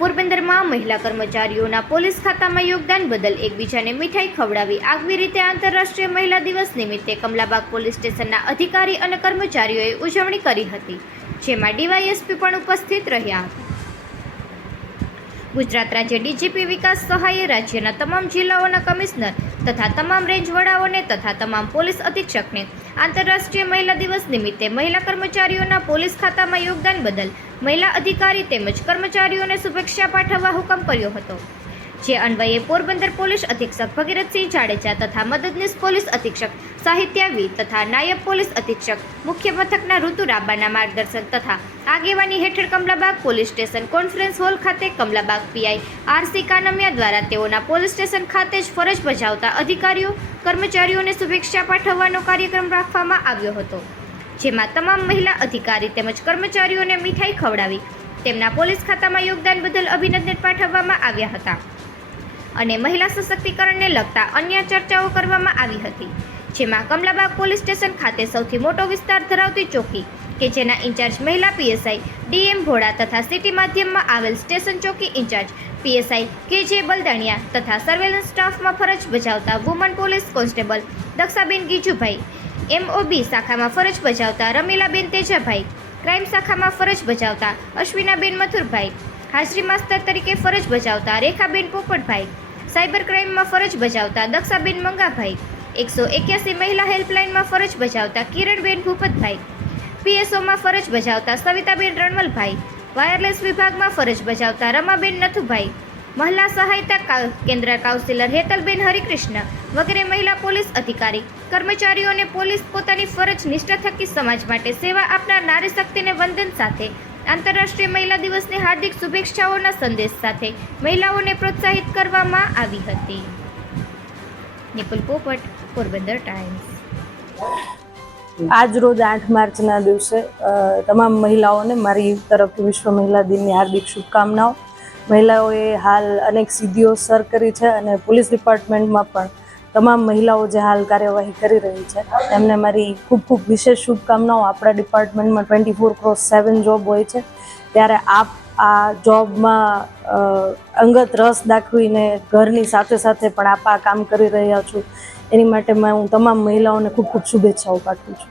પોરબંદરમાં મહિલા કર્મચારીઓના પોલીસ ખાતામાં યોગદાન બદલ એકબીજાને મીઠાઈ ખવડાવી આગવી રીતે આંતરરાષ્ટ્રીય મહિલા દિવસ નિમિત્તે કમલાબાગ પોલીસ સ્ટેશનના અધિકારી અને કર્મચારીઓએ ઉજવણી કરી હતી, જેમાં ડીવાયએસપી પણ ઉપસ્થિત રહ્યા હતા. ગુજરાત રાજ્ય ડીજીપી વિકાસ સહાયે રાજ્યના તમામ જિલ્લાઓના કમિશનર તથા તમામ રેન્જ વડાઓને તથા તમામ પોલીસ અધિક્ષકને આંતરરાષ્ટ્રીય મહિલા દિવસ નિમિત્તે મહિલા કર્મચારીઓના પોલીસ ખાતામાં યોગદાન બદલ મહિલા અધિકારી તેમજ કર્મચારીઓને શુભેચ્છા પાઠવવા હુકમ કર્યો હતો. જે અન્વયે પોરબંદર પોલીસ અધિક્ષક ભગીરથસિંહ જાડેજા તથા મદદનીશ પોલીસ અધિક્ષક સાહિત્યા વી તથા નાયબ પોલીસ અધિક્ષક મુખ્ય મથકના ઋતુ રાબાના માર્ગદર્શન તથા આગેવાની હેઠળ Kamlabagh police station conference hall ખાતે કમલાબાગ પીઆઈ આરસી કાનમિયા દ્વારા તેઓના પોલીસ સ્ટેશન ખાતે જ ફરજ બજાવતા અધિકારીઓ કર્મચારીઓને શુભેચ્છા પાઠવવાનો કાર્યક્રમ રાખવામાં આવ્યો હતો, જેમાં તમામ મહિલા અધિકારી તેમજ કર્મચારીઓને મીઠાઈ ખવડાવી તેમના પોલીસ ખાતામાં યોગદાન બદલ અભિનંદન પાઠવવામાં આવ્યા હતા અને મહિલા સશક્તિકરણને લગતા અન્ય ચર્ચાઓ કરવામાં આવી હતી. જેમાં કમલાબાગ પોલીસ સ્ટેશન ખાતે સૌથી મોટો વિસ્તાર ધરાવતી ચોકી કે જેના ઇન્ચાર્જ મહિલા પીએસઆઈ ડીએમ ભોળા તથા સિટી માધ્યમમાં આવેલ સ્ટેશન ચોકી ઇન્ચાર્જ પીએસઆઈ કેજે બલદાણિયા તથા સર્વેલન્સ સ્ટાફમાં ફરજ બજાવતા વુમન પોલીસ કોન્સ્ટેબલ દક્ષાબેન ગીજુભાઈ, એમઓબી શાખામાં ફરજ બજાવતા રમીલાબેન તેજાભાઈ, ક્રાઇમ શાખામાં ફરજ બજાવતા અશ્વિનાબેન મથુરભાઈ, હાજરી માસ્તર તરીકે ફરજ બજાવતા રેખાબેન પોપટભાઈ, સાયબર ક્રાઇમમાં ફરજ બજાવતા દક્ષાબેન મંગાભાઈ, 181 મહિલા હેલ્પલાઇનમાં ફરજ બજાવતા કિરણબેન ભૂપતભાઈ, પીએસઓમાં ફરજ બજાવતા સવિતાબેન રણમલભાઈ, વાયરલેસ વિભાગમાં ફરજ બજાવતા રમાબેન નથુભાઈ, મહિલા સહાયતા કેન્દ્ર કાઉન્સિલર હેતલબેન હરિકૃષ્ણ વગેરે મહિલા પોલીસ અધિકારી કર્મચારીઓને પોલીસ પોતાની ફરજ નિષ્ઠા થકી સમાજ માટે સેવા આપનાર નારી શક્તિને વંદન સાથે આંતરરાષ્ટ્રીય મહિલા દિવસની હાર્દિક શુભેચ્છાઓના સંદેશ સાથે મહિલાઓને પ્રોત્સાહિત કરવામાં આવી હતી. નિપુલ પોપટ, પોરબંદર ટાઈમ્સ. આજ રોજ 8 માર્ચના દિવસે તમામ મહિલાઓને મારી તરફથી વિશ્વ મહિલા દિનની હાર્દિક શુભકામનાઓ. મહિલાઓએ હાલ અનેક સિદ્ધિઓ સર કરી છે અને પોલીસ ડિપાર્ટમેન્ટમાં પણ તમામ મહિલાઓ જે હાલ કાર્યવાહી કરી રહી છે એમને મારી ખૂબ ખૂબ વિશેષ શુભકામનાઓ. આપણા ડિપાર્ટમેન્ટમાં 24/7 જોબ હોય છે, ત્યારે આપ આ જોબમાં અંગત રસ દાખવીને ઘરની સાથે સાથે પણ આપ આ કામ કરી રહ્યા છો, એની માટે હું તમામ મહિલાઓને ખૂબ ખૂબ શુભેચ્છાઓ પાઠવું છું.